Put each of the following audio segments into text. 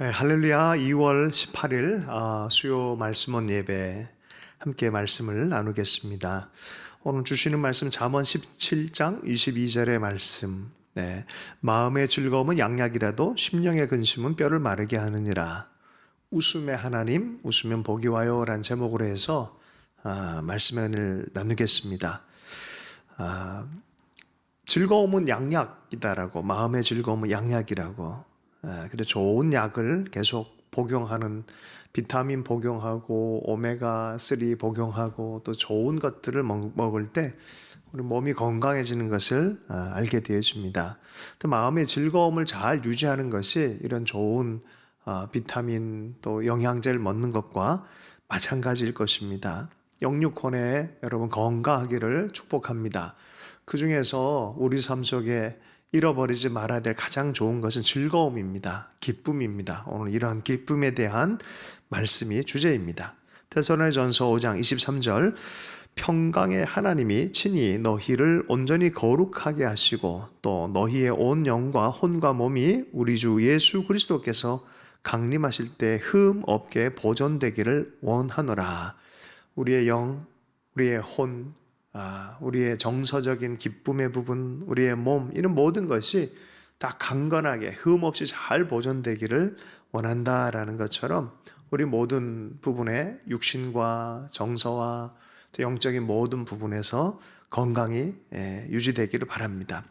네, 할렐루야. 2월 18일 수요 말씀원 예배 함께 말씀을 나누겠습니다. 오늘 주시는 말씀 잠언 17장 22절의 말씀. 네, 마음의 즐거움은 양약이라도 심령의 근심은 뼈를 마르게 하느니라. 웃음의 하나님, 웃으면 복이 와요 라는 제목으로 해서 말씀을 나누겠습니다. 즐거움은 양약이다라고, 마음의 즐거움은 양약이라고. 그래 좋은 약을 계속 복용하는, 비타민 복용하고 오메가3 복용하고 또 좋은 것들을 먹을 때 우리 몸이 건강해지는 것을 알게 되어집니다. 또 마음의 즐거움을 잘 유지하는 것이 이런 좋은 비타민 또 영양제를 먹는 것과 마찬가지일 것입니다. 영육혼에 여러분 건강하기를 축복합니다. 그 중에서 우리 삶 속에 잃어버리지 말아야 될 가장 좋은 것은 즐거움입니다. 기쁨입니다. 오늘 이러한 기쁨에 대한 말씀이 주제입니다. 데살로니가전서 5장 23절 평강의 하나님이 친히 너희를 온전히 거룩하게 하시고 또 너희의 온 영과 혼과 몸이 우리 주 예수 그리스도께서 강림하실 때 흠 없게 보존되기를 원하노라. 우리의 영, 우리의 혼, 우리의 정서적인 기쁨의 부분, 우리의 몸, 이런 모든 것이 다 강건하게 흠 없이 잘 보존되기를 원한다라는 것처럼 우리 모든 부분의 육신과 정서와 또 영적인 모든 부분에서 건강이 유지되기를 바랍니다.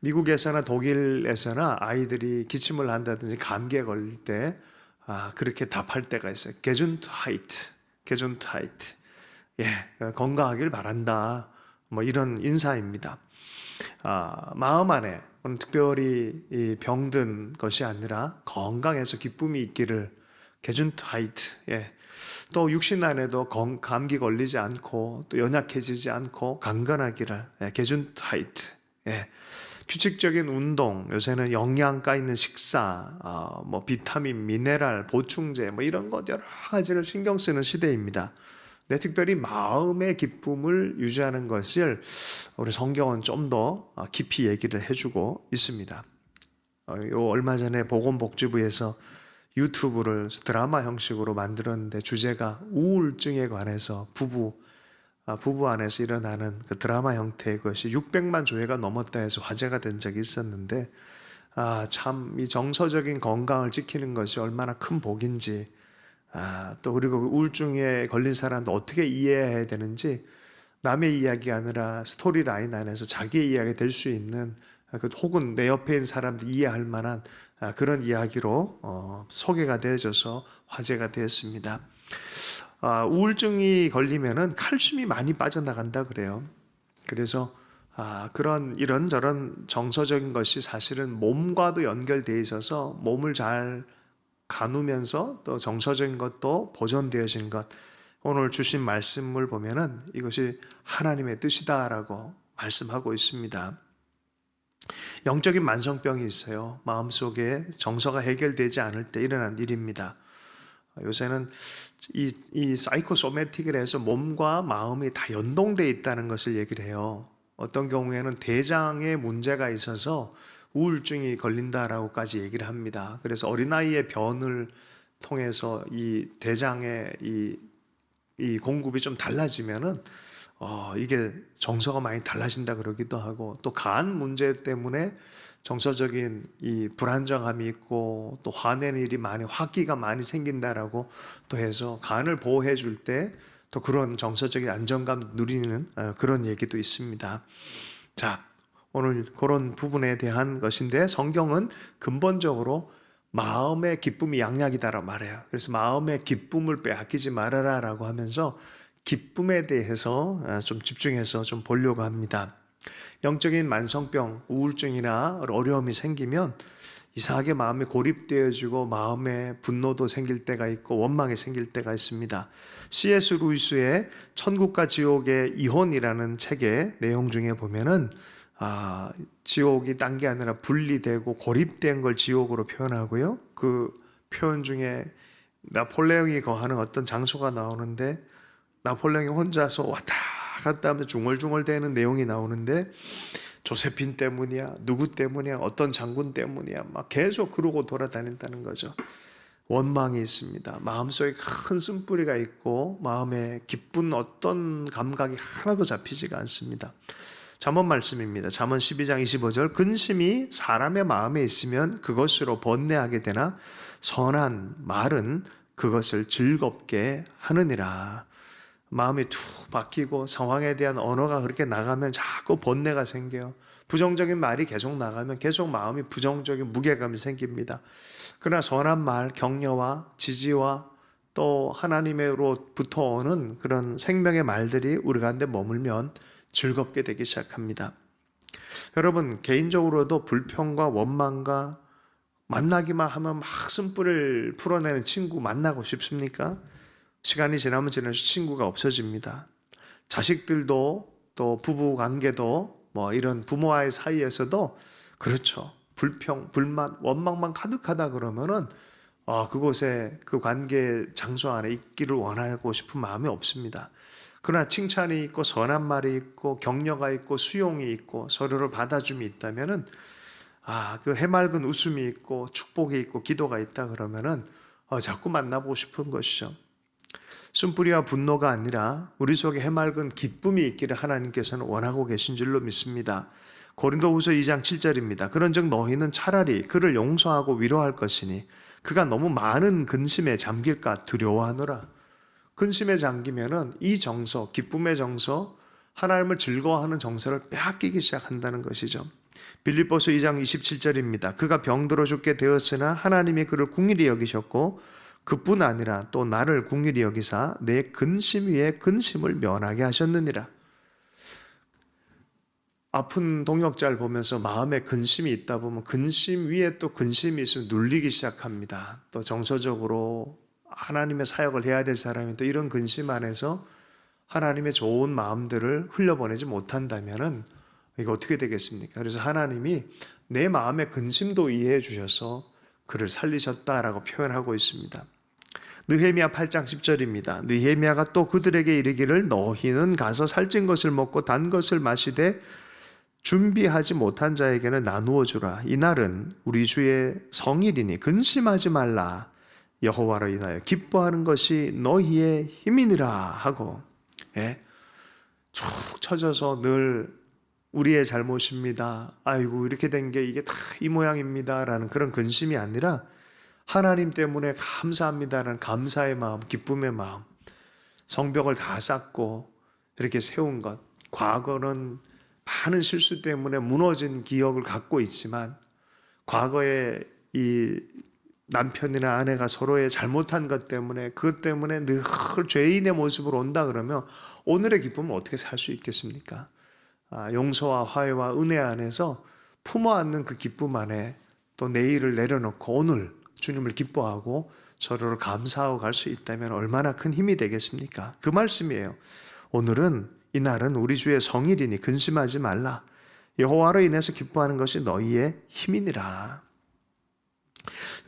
미국에서나 독일에서나 아이들이 기침을 한다든지 감기에 걸릴 때 그렇게 답할 때가 있어요. 게준트하이트, 게준트하이트. 건강하길 바란다. 뭐 이런 인사입니다. 마음 안에 특별히 병든 것이 아니라 건강해서 기쁨이 있기를 게준트하이트. 또 육신 안에도 감기 걸리지 않고 또 연약해지지 않고 강건하기를 게준트하이트. 규칙적인 운동, 요새는 영양가 있는 식사, 뭐 비타민, 미네랄, 보충제, 뭐 이런 것 여러 가지를 신경 쓰는 시대입니다. 특별히 마음의 기쁨을 유지하는 것을 우리 성경은 좀 더 깊이 얘기를 해주고 있습니다. 얼마 전에 보건복지부에서 유튜브를 드라마 형식으로 만들었는데 주제가 우울증에 관해서 부부 안에서 일어나는 그 드라마 형태의 것이 600만 조회가 넘었다 해서 화제가 된 적이 있었는데 참 이 정서적인 건강을 지키는 것이 얼마나 큰 복인지 또 그리고 우울증에 걸린 사람도 어떻게 이해해야 되는지 남의 이야기가 아니라 스토리 라인 안에서 자기의 이야기가 될 수 있는 혹은 내 옆에 있는 사람도 이해할 만한 그런 이야기로 소개가 되어져서 화제가 되었습니다. 우울증이 걸리면은 칼슘이 많이 빠져나간다 그래요. 그래서 그런 이런저런 정서적인 것이 사실은 몸과도 연결되어 있어서 몸을 잘 가누면서 또 정서적인 것도 보존되어진 것, 오늘 주신 말씀을 보면은 이것이 하나님의 뜻이다라고 말씀하고 있습니다. 영적인 만성병이 있어요. 마음속에 정서가 해결되지 않을 때 일어난 일입니다. 요새는 이 사이코소매틱을 해서 몸과 마음이 다 연동되어 있다는 것을 얘기를 해요. 어떤 경우에는 대장에 문제가 있어서 우울증이 걸린다라고까지 얘기를 합니다. 그래서 어린아이의 변을 통해서 이 대장의 이 공급이 좀 달라지면은 이게 정서가 많이 달라진다 그러기도 하고, 또 간 문제 때문에 정서적인 이 불안정함이 있고 또 화내는 일이 많이, 화기가 많이 생긴다라고 또 해서 간을 보호해 줄 때 또 그런 정서적인 안정감 누리는 그런 얘기도 있습니다. 자, 오늘 그런 부분에 대한 것인데 성경은 근본적으로 마음의 기쁨이 양약이다라고 말해요. 그래서 마음의 기쁨을 빼앗기지 말아라 라고 하면서 기쁨에 대해서 좀 집중해서 좀 보려고 합니다. 영적인 만성병, 우울증이나 어려움이 생기면 이상하게 마음이 고립되어지고 마음에 분노도 생길 때가 있고 원망이 생길 때가 있습니다. C.S. 루이스의 천국과 지옥의 이혼이라는 책의 내용 중에 보면은 지옥이 딴 게 아니라 분리되고 고립된 걸 지옥으로 표현하고요. 그 표현 중에 나폴레옹이 거하는 어떤 장소가 나오는데 나폴레옹이 혼자서 왔다 갔다 하면서 중얼중얼대는 내용이 나오는데 조세핀 때문이야, 누구 때문이야, 어떤 장군 때문이야, 막 계속 그러고 돌아다닌다는 거죠. 원망이 있습니다. 마음속에 큰 쓴뿌리가 있고 마음에 기쁜 어떤 감각이 하나도 잡히지가 않습니다. 잠언 말씀입니다. 잠언 12장 25절 근심이 사람의 마음에 있으면 그것으로 번뇌하게 되나 선한 말은 그것을 즐겁게 하느니라. 마음이 툭 박히고 상황에 대한 언어가 그렇게 나가면 자꾸 번뇌가 생겨요. 부정적인 말이 계속 나가면 계속 마음이 부정적인 무게감이 생깁니다. 그러나 선한 말, 격려와 지지와 또 하나님으로부터 오는 그런 생명의 말들이 우리 가운데 머물면 즐겁게 되기 시작합니다. 여러분, 개인적으로도 불평과 원망과 만나기만 하면 막 쓴뿌리를 풀어내는 친구 만나고 싶습니까? 시간이 지나면 지날수록 친구가 없어집니다. 자식들도 또 부부 관계도 뭐 이런 부모와의 사이에서도 그렇죠. 불평, 불만, 원망만 가득하다 그러면은 그곳에 그 관계 장소 안에 있기를 원하고 싶은 마음이 없습니다. 그러나 칭찬이 있고 선한 말이 있고 격려가 있고 수용이 있고 서로를 받아줌이 있다면은 그 해맑은 웃음이 있고 축복이 있고 기도가 있다 그러면은 자꾸 만나보고 싶은 것이죠. 쓴뿌리와 분노가 아니라 우리 속에 해맑은 기쁨이 있기를 하나님께서는 원하고 계신 줄로 믿습니다. 고린도후서 2장 7절입니다. 그런즉 너희는 차라리 그를 용서하고 위로할 것이니 그가 너무 많은 근심에 잠길까 두려워하노라. 근심에 잠기면은 이 정서, 기쁨의 정서, 하나님을 즐거워하는 정서를 빼앗기기 시작한다는 것이죠. 빌립보서 2장 27절입니다. 그가 병들어 죽게 되었으나 하나님이 그를 긍휼히 여기셨고 그뿐 아니라 또 나를 긍휼히 여기사 내 근심 위에 근심을 면하게 하셨느니라. 아픈 동역자를 보면서 마음에 근심이 있다 보면 근심 위에 또 근심이 있으면 눌리기 시작합니다. 또 정서적으로 하나님의 사역을 해야 될 사람이 또 이런 근심 안에서 하나님의 좋은 마음들을 흘려보내지 못한다면은 이거 어떻게 되겠습니까? 그래서 하나님이 내 마음의 근심도 이해해 주셔서 그를 살리셨다라고 표현하고 있습니다. 느헤미야 8장 10절입니다. 느헤미야가 또 그들에게 이르기를 너희는 가서 살찐 것을 먹고 단 것을 마시되 준비하지 못한 자에게는 나누어 주라. 이날은 우리 주의 성일이니 근심하지 말라. 여호와로 인하여 기뻐하는 것이 너희의 힘이니라 하고 축 처져서 늘 우리의 잘못입니다. 아이고 이렇게 된 게 이게 다 이 모양입니다라는 그런 근심이 아니라 하나님 때문에 감사합니다라는 감사의 마음, 기쁨의 마음, 성벽을 다 쌓고 이렇게 세운 것. 과거는 많은 실수 때문에 무너진 기억을 갖고 있지만 과거에 이 남편이나 아내가 서로의 잘못한 것 때문에 그것 때문에 늘 죄인의 모습으로 온다 그러면 오늘의 기쁨은 어떻게 살 수 있겠습니까? 용서와 화해와 은혜 안에서 품어 안는 그 기쁨 안에 또 내일을 내려놓고 오늘 주님을 기뻐하고 서로를 감사하고 갈 수 있다면 얼마나 큰 힘이 되겠습니까? 그 말씀이에요. 오늘은 이날은 우리 주의 성일이니 근심하지 말라. 여호와로 인해서 기뻐하는 것이 너희의 힘이니라.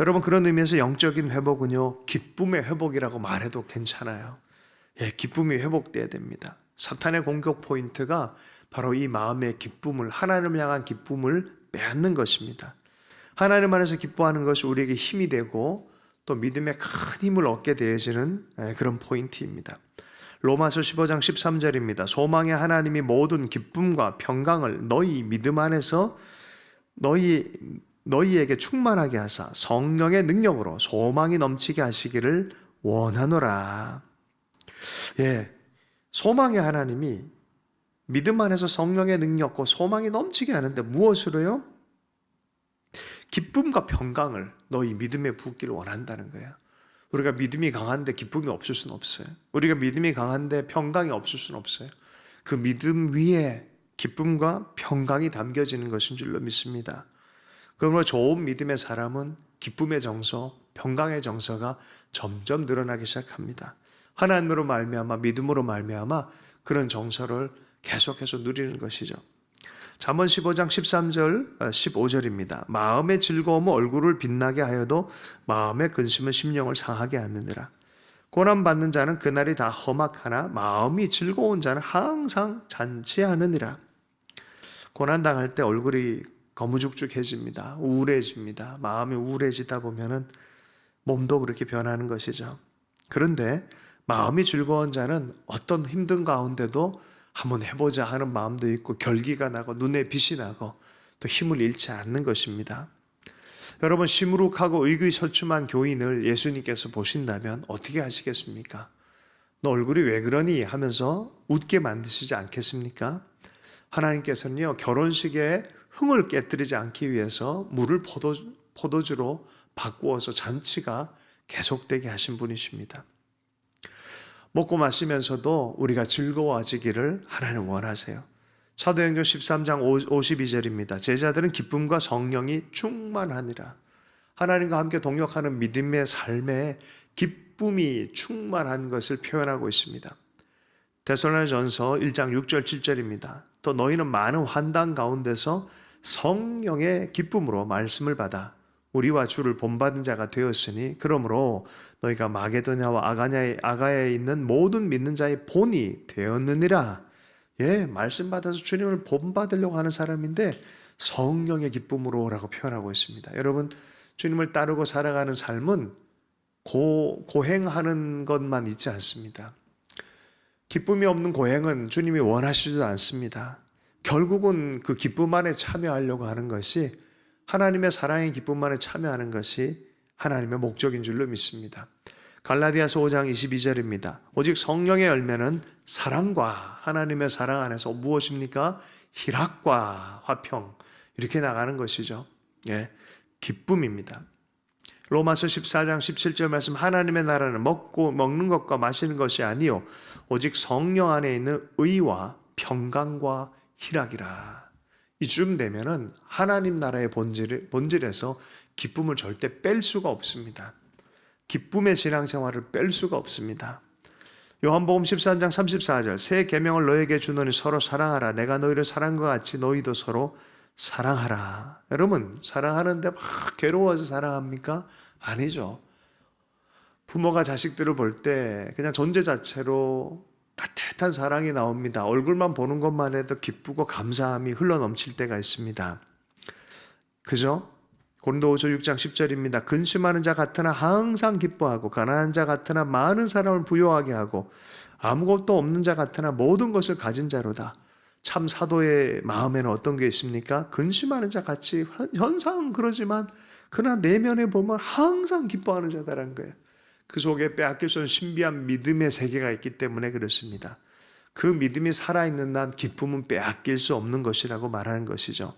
여러분 그런 의미에서 영적인 회복은요 기쁨의 회복이라고 말해도 괜찮아요. 기쁨이 회복돼야 됩니다. 사탄의 공격 포인트가 바로 이 마음의 기쁨을 하나님을 향한 기쁨을 빼앗는 것입니다. 하나님 안에서 기뻐하는 것이 우리에게 힘이 되고 또 믿음의 큰 힘을 얻게 되어지는 그런 포인트입니다. 로마서 15장 13절입니다. 소망의 하나님이 모든 기쁨과 평강을 너희 믿음 안에서 너희에게 충만하게 하사 성령의 능력으로 소망이 넘치게 하시기를 원하노라. 소망의 하나님이 믿음 안에서 성령의 능력과 소망이 넘치게 하는데 무엇으로요? 기쁨과 평강을 너희 믿음에 붓기를 원한다는 거예요. 우리가 믿음이 강한데 기쁨이 없을 수는 없어요. 우리가 믿음이 강한데 평강이 없을 수는 없어요. 그 믿음 위에 기쁨과 평강이 담겨지는 것인 줄로 믿습니다. 그러므로 좋은 믿음의 사람은 기쁨의 정서, 평강의 정서가 점점 늘어나기 시작합니다. 하나님으로 말미암아 믿음으로 말미암아 그런 정서를 계속해서 누리는 것이죠. 잠언 15장 13절 15절입니다. 마음의 즐거움은 얼굴을 빛나게 하여도 마음의 근심은 심령을 상하게 하느니라. 고난받는 자는 그날이 다 험악하나 마음이 즐거운 자는 항상 잔치하느니라. 고난당할 때 얼굴이 거무죽죽해집니다. 우울해집니다. 마음이 우울해지다 보면은 몸도 그렇게 변하는 것이죠. 그런데 마음이 즐거운 자는 어떤 힘든 가운데도 한번 해보자 하는 마음도 있고 결기가 나고 눈에 빛이 나고 또 힘을 잃지 않는 것입니다. 여러분, 시무룩하고 의기소침한 교인을 예수님께서 보신다면 어떻게 하시겠습니까? 너 얼굴이 왜 그러니? 하면서 웃게 만드시지 않겠습니까? 하나님께서는요, 결혼식에 흥을 깨뜨리지 않기 위해서 물을 포도주로 바꾸어서 잔치가 계속되게 하신 분이십니다. 먹고 마시면서도 우리가 즐거워지기를 하나님 원하세요. 사도행전 13장 52절입니다. 제자들은 기쁨과 성령이 충만하니라. 하나님과 함께 동역하는 믿음의 삶에 기쁨이 충만한 것을 표현하고 있습니다. 데살로니가전서 1장 6절 7절입니다. 또 너희는 많은 환난 가운데서 성령의 기쁨으로 말씀을 받아 우리와 주를 본받은 자가 되었으니 그러므로 너희가 마게도냐와 아가야에 있는 모든 믿는 자의 본이 되었느니라. 예, 말씀 받아서 주님을 본받으려고 하는 사람인데 성령의 기쁨으로라고 표현하고 있습니다. 여러분, 주님을 따르고 살아가는 삶은 고행하는 것만 있지 않습니다. 기쁨이 없는 고행은 주님이 원하시지도 않습니다. 결국은 그 기쁨 안에 참여하려고 하는 것이, 하나님의 사랑의 기쁨 안에 참여하는 것이 하나님의 목적인 줄로 믿습니다. 갈라디아서 5장 22절입니다. 오직 성령의 열매는 사랑과 하나님의 사랑 안에서 무엇입니까? 희락과 화평, 이렇게 나가는 것이죠. 예, 기쁨입니다. 로마서 14장 17절 말씀, 하나님의 나라는 먹는 것과 마시는 것이 아니요 오직 성령 안에 있는 의와 평강과 희락이라. 이쯤 되면은 하나님 나라의 본질에서 기쁨을 절대 뺄 수가 없습니다. 기쁨의 신앙생활을 뺄 수가 없습니다. 요한복음 14장 34절, 새 계명을 너에게 주노니 서로 사랑하라. 내가 너희를 사랑한 것 같이 너희도 서로 사랑하라. 여러분, 사랑하는데 막 괴로워서 사랑합니까? 아니죠. 부모가 자식들을 볼 때 그냥 존재 자체로 따뜻한 사랑이 나옵니다. 얼굴만 보는 것만 해도 기쁘고 감사함이 흘러넘칠 때가 있습니다. 그죠? 고린도후서 6장 10절입니다. 근심하는 자 같으나 항상 기뻐하고 가난한 자 같으나 많은 사람을 부요하게 하고 아무것도 없는 자 같으나 모든 것을 가진 자로다. 참 사도의 마음에는 어떤 게 있습니까? 근심하는 자 같이 현상은 그러지만 그러나 내면에 보면 항상 기뻐하는 자다라는 거예요. 그 속에 빼앗길 수 없는 신비한 믿음의 세계가 있기 때문에 그렇습니다. 그 믿음이 살아있는 난 기쁨은 빼앗길 수 없는 것이라고 말하는 것이죠.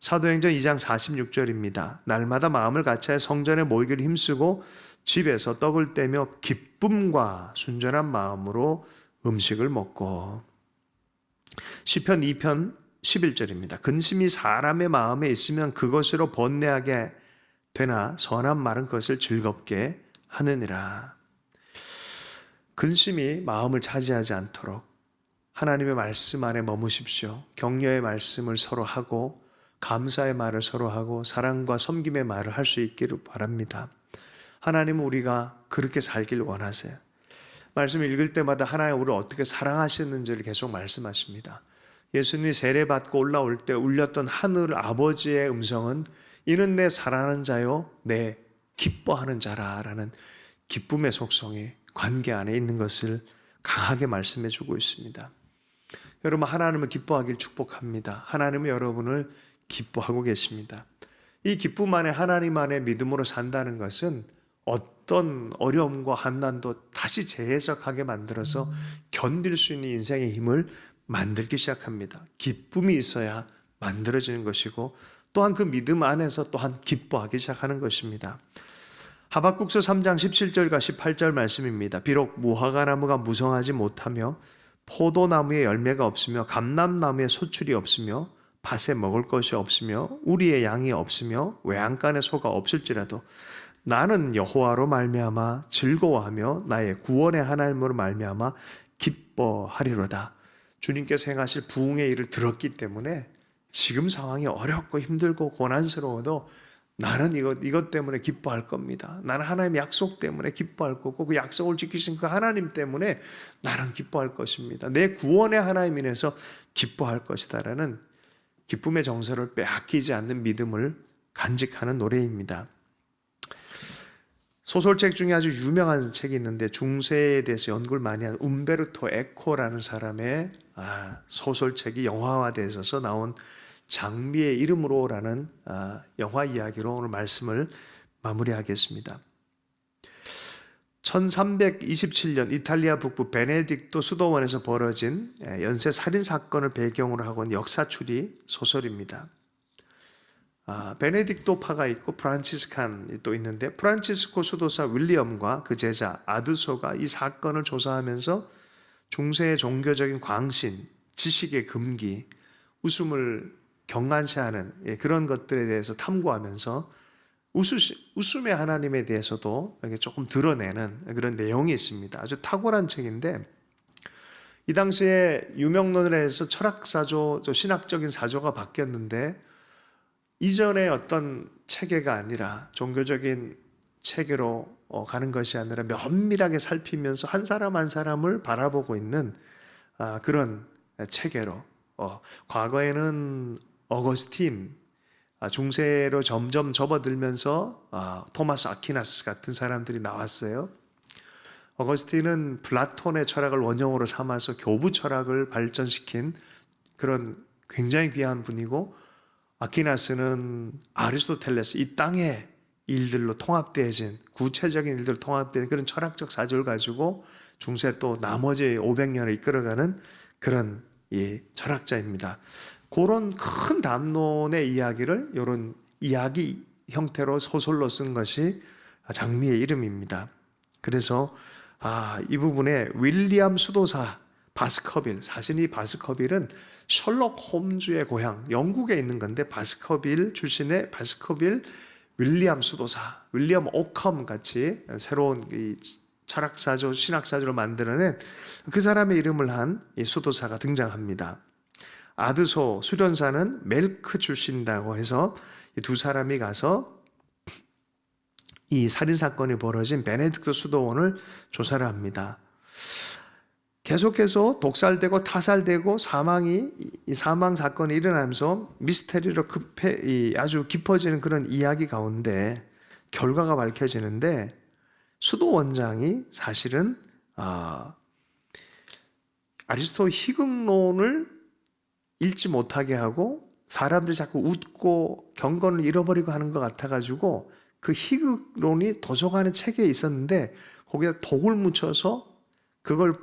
사도행전 2장 46절입니다. 날마다 마음을 같이하여 성전에 모이기를 힘쓰고 집에서 떡을 떼며 기쁨과 순전한 마음으로 음식을 먹고. 시편 2편 11절입니다. 근심이 사람의 마음에 있으면 그것으로 번뇌하게 되나 선한 말은 그것을 즐겁게 하느니라. 근심이 마음을 차지하지 않도록 하나님의 말씀 안에 머무십시오. 격려의 말씀을 서로 하고 감사의 말을 서로 하고 사랑과 섬김의 말을 할 수 있기를 바랍니다. 하나님은 우리가 그렇게 살길 원하세요. 말씀을 읽을 때마다 하나님 우리를 어떻게 사랑하시는지를 계속 말씀하십니다. 예수님이 세례받고 올라올 때 울렸던 하늘 아버지의 음성은 이는 내 사랑하는 자요 내 기뻐하는 자라라는 기쁨의 속성이 관계 안에 있는 것을 강하게 말씀해 주고 있습니다. 여러분, 하나님을 기뻐하길 축복합니다. 하나님은 여러분을 기뻐하고 계십니다. 이 기쁨 안에 하나님 안에 믿음으로 산다는 것은 어떤 어려움과 한난도 다시 재해석하게 만들어서 견딜 수 있는 인생의 힘을 만들기 시작합니다. 기쁨이 있어야 만들어지는 것이고 또한 그 믿음 안에서 또한 기뻐하기 시작하는 것입니다. 하박국서 3장 17절과 18절 말씀입니다. 비록 무화과나무가 무성하지 못하며 포도나무에 열매가 없으며 감람나무에 소출이 없으며 밭에 먹을 것이 없으며 우리의 양이 없으며 외양간에 소가 없을지라도 나는 여호와로 말미암아 즐거워하며 나의 구원의 하나님으로 말미암아 기뻐하리로다. 주님께서 행하실 부흥의 일을 들었기 때문에 지금 상황이 어렵고 힘들고 고난스러워도 나는 이것 때문에 기뻐할 겁니다. 나는 하나님의 약속 때문에 기뻐할 거고 그 약속을 지키신 그 하나님 때문에 나는 기뻐할 것입니다. 내 구원의 하나님 인해서 기뻐할 것이다라는 기쁨의 정서를 빼앗기지 않는 믿음을 간직하는 노래입니다. 소설책 중에 아주 유명한 책이 있는데 중세에 대해서 연구를 많이 한 움베르토 에코라는 사람의 소설책이 영화화돼서 나온 장미의 이름으로라는 영화 이야기로 오늘 말씀을 마무리하겠습니다. 1327년 이탈리아 북부 베네딕토 수도원에서 벌어진 연쇄 살인 사건을 배경으로 하고 온 역사추리 소설입니다. 베네딕토파가 있고 프란치스칸이 또 있는데 프란치스코 수도사 윌리엄과 그 제자 아드소가 이 사건을 조사하면서 중세의 종교적인 광신, 지식의 금기, 웃음을 경관시하는 그런 것들에 대해서 탐구하면서 웃음의 하나님에 대해서도 조금 드러내는 그런 내용이 있습니다. 아주 탁월한 책인데 이 당시에 유명론을 해서 철학사조, 신학적인 사조가 바뀌었는데 이전의 어떤 체계가 아니라 종교적인 체계로 가는 것이 아니라 면밀하게 살피면서 한 사람 한 사람을 바라보고 있는 그런 체계로 과거에는 어거스틴 중세로 점점 접어들면서 토마스 아퀴나스 같은 사람들이 나왔어요. 어거스틴은 플라톤의 철학을 원형으로 삼아서 교부 철학을 발전시킨 그런 굉장히 귀한 분이고 아퀴나스는 아리스토텔레스 이 땅의 일들로 통합되어진 구체적인 일들로 통합된 그런 철학적 사조를 가지고 중세 또 나머지 500년을 이끌어가는 그런 철학자입니다. 그런 큰 담론의 이야기를 이런 이야기 형태로 소설로 쓴 것이 장미의 이름입니다. 그래서 이 부분에 윌리엄 수도사 바스커빌, 사실 이 바스커빌은 셜록 홈즈의 고향 영국에 있는 건데 바스커빌 출신의 바스커빌 윌리엄 수도사, 윌리엄 오컴 같이 새로운 이 철학사조, 신학사조를 만들어낸 그 사람의 이름을 한 이 수도사가 등장합니다. 아드소 수련사는 멜크 출신이라고 해서 이 두 사람이 가서 이 살인사건이 벌어진 베네딕토 수도원을 조사를 합니다. 계속해서 독살되고 타살되고 이 사망 사건이 일어나면서 미스테리로 아주 깊어지는 그런 이야기 가운데 결과가 밝혀지는데 수도 원장이 사실은 아리스토 희극론을 읽지 못하게 하고 사람들이 자꾸 웃고 경건을 잃어버리고 하는 것 같아가지고 그 희극론이 도서관의 책에 있었는데 거기다 독을 묻혀서 그걸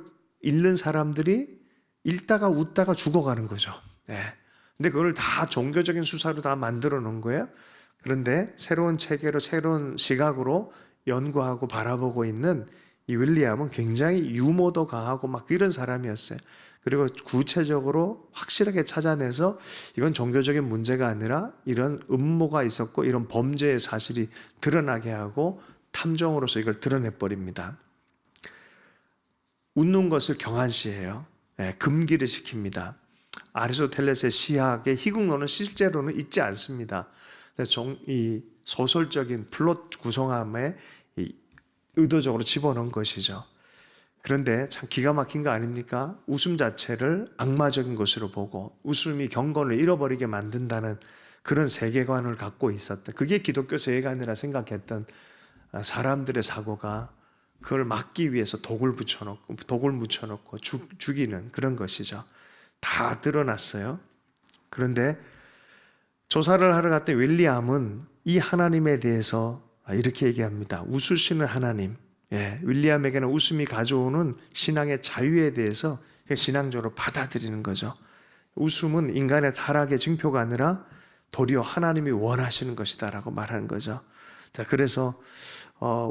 읽는 사람들이 읽다가 웃다가 죽어가는 거죠. 근데 그걸 다 종교적인 수사로 다 만들어 놓은 거예요. 그런데 새로운 체계로 새로운 시각으로 연구하고 바라보고 있는 이 윌리엄은 굉장히 유머도 강하고 막 이런 사람이었어요. 그리고 구체적으로 확실하게 찾아내서 이건 종교적인 문제가 아니라 이런 음모가 있었고 이런 범죄의 사실이 드러나게 하고 탐정으로서 이걸 드러내버립니다. 웃는 것을 경한시해요. 금기를 시킵니다. 아리스토텔레스의 시학의 희극론은 실제로는 있지 않습니다. 이 소설적인 플롯 구성함에 의도적으로 집어넣은 것이죠. 그런데 참 기가 막힌 거 아닙니까? 웃음 자체를 악마적인 것으로 보고 웃음이 경건을 잃어버리게 만든다는 그런 세계관을 갖고 있었다. 그게 기독교 세계관이라 생각했던 사람들의 사고가 그걸 막기 위해서 독을 묻혀놓고 죽이는 그런 것이죠. 다 드러났어요. 그런데 조사를 하러 갔던 윌리엄은 이 하나님에 대해서 이렇게 얘기합니다. 웃으시는 하나님. 윌리엄에게는 웃음이 가져오는 신앙의 자유에 대해서 신앙적으로 받아들이는 거죠. 웃음은 인간의 타락의 징표가 아니라 도리어 하나님이 원하시는 것이다라고 말하는 거죠. 자, 그래서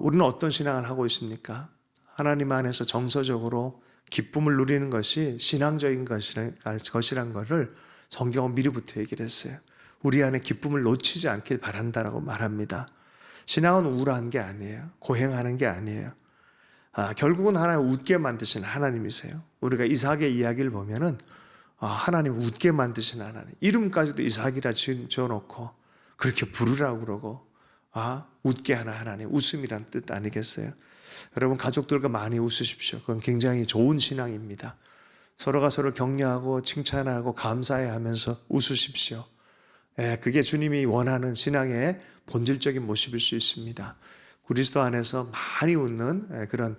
우리는 어떤 신앙을 하고 있습니까? 하나님 안에서 정서적으로 기쁨을 누리는 것이 신앙적인 것이란 것을 성경은 미리부터 얘기를 했어요. 우리 안에 기쁨을 놓치지 않길 바란다라고 말합니다. 신앙은 우울한 게 아니에요. 고행하는 게 아니에요. 결국은 하나님 웃게 만드시는 하나님이세요. 우리가 이삭의 이야기를 보면은 하나님 웃게 만드시는 하나님. 이름까지도 이삭이라 지어놓고 그렇게 부르라고 그러고 웃게 하는 하나님. 웃음이란 뜻 아니겠어요? 여러분 가족들과 많이 웃으십시오. 그건 굉장히 좋은 신앙입니다. 서로가 서로 격려하고 칭찬하고 감사해 하면서 웃으십시오. 그게 주님이 원하는 신앙의 본질적인 모습일 수 있습니다. 그리스도 안에서 많이 웃는 그런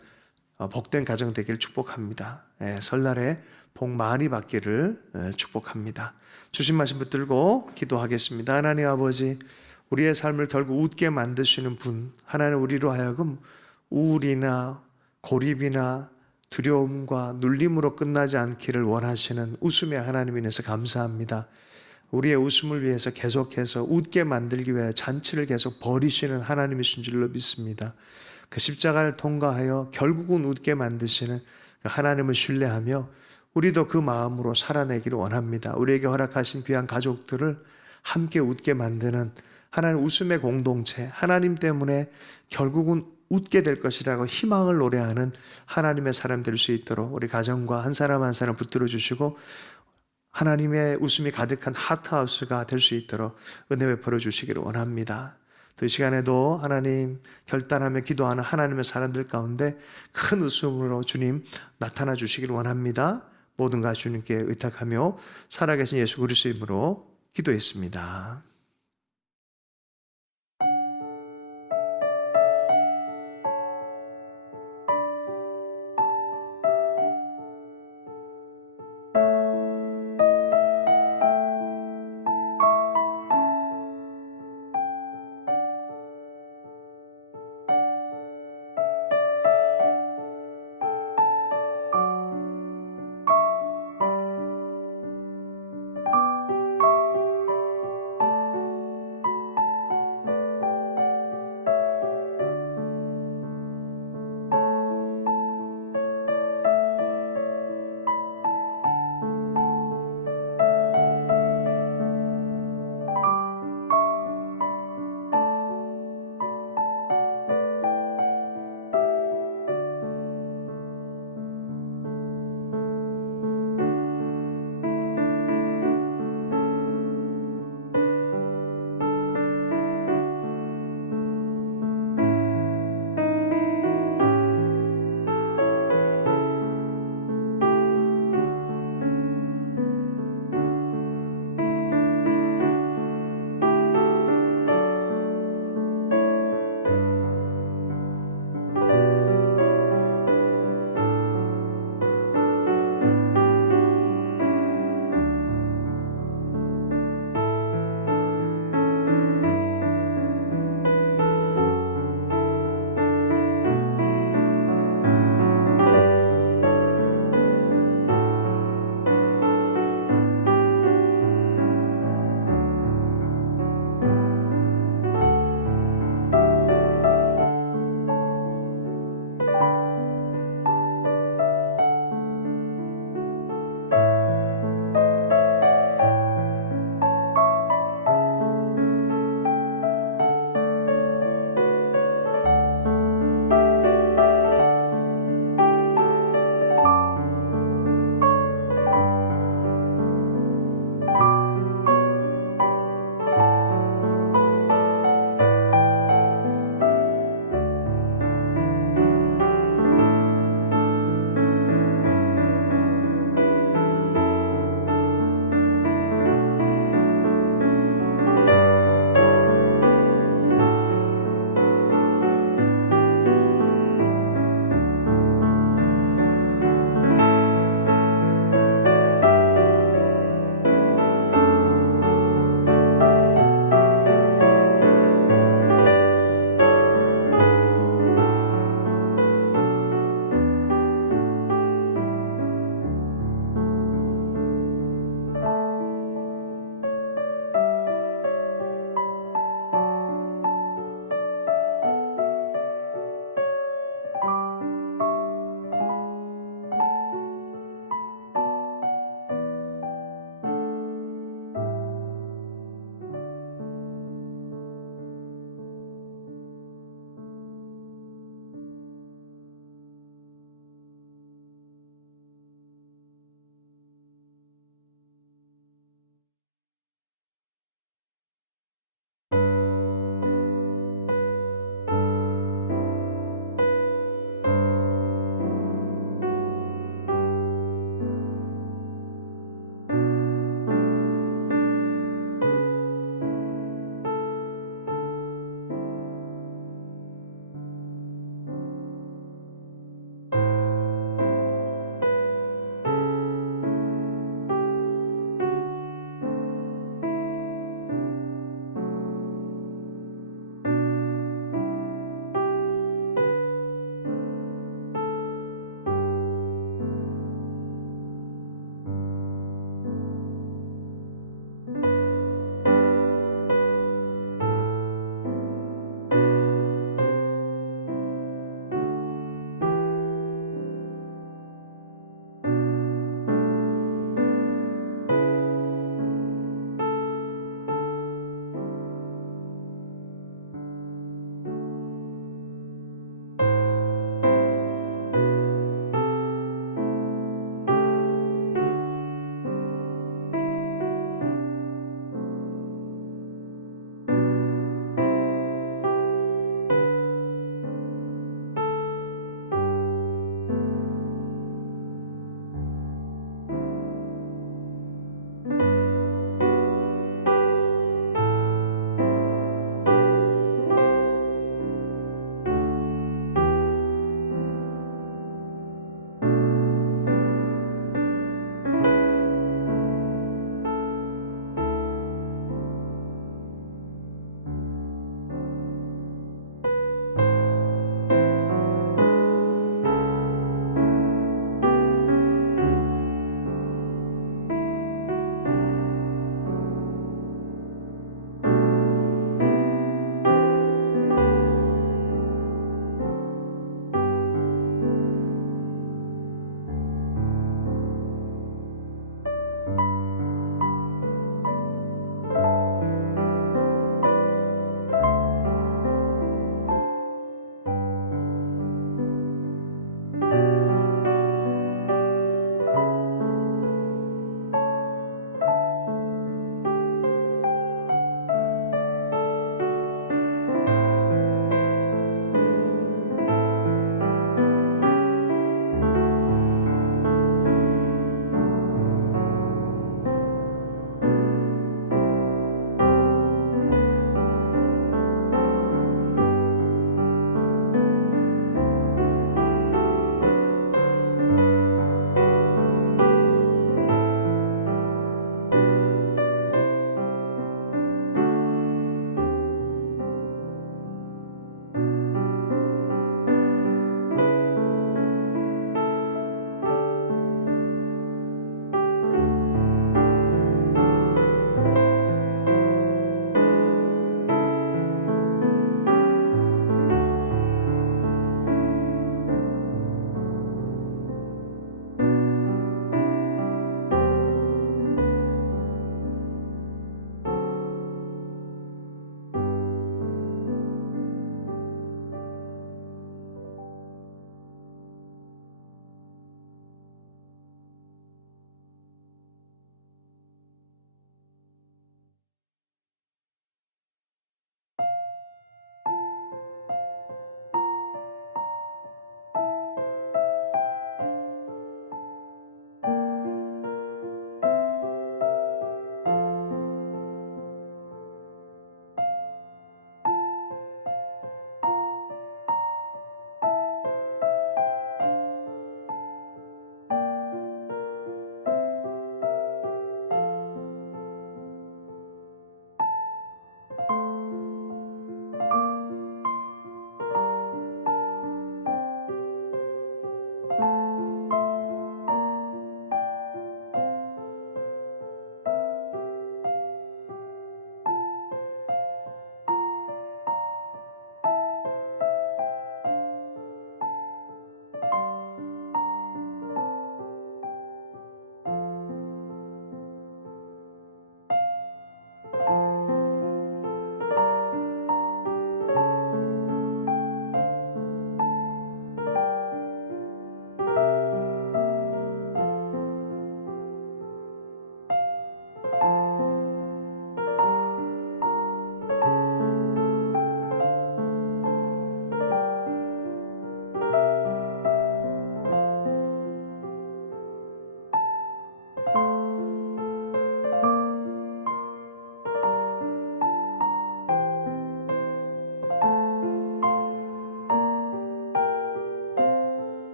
복된 가정 되길 축복합니다. 설날에 복 많이 받기를 축복합니다. 주신 말씀 붙들고 기도하겠습니다. 하나님 아버지, 우리의 삶을 결국 웃게 만드시는 분, 하나님 우리로 하여금 우울이나 고립이나 두려움과 눌림으로 끝나지 않기를 원하시는 웃음의 하나님 인해서 감사합니다. 우리의 웃음을 위해서 계속해서 웃게 만들기 위해 잔치를 계속 벌이시는 하나님이신 줄로 믿습니다. 그 십자가를 통과하여 결국은 웃게 만드시는 그 하나님을 신뢰하며 우리도 그 마음으로 살아내기를 원합니다. 우리에게 허락하신 귀한 가족들을 함께 웃게 만드는 하나님 웃음의 공동체, 하나님 때문에 결국은 웃게 될 것이라고 희망을 노래하는 하나님의 사람 될 수 있도록 우리 가정과 한 사람 한 사람 붙들어 주시고 하나님의 웃음이 가득한 하트하우스가 될 수 있도록 은혜 베풀어 주시기를 원합니다. 또 이 시간에도 하나님 결단하며 기도하는 하나님의 사람들 가운데 큰 웃음으로 주님 나타나 주시기를 원합니다. 모든 것 주님께 의탁하며 살아계신 예수 그리스도 이름으로 기도했습니다.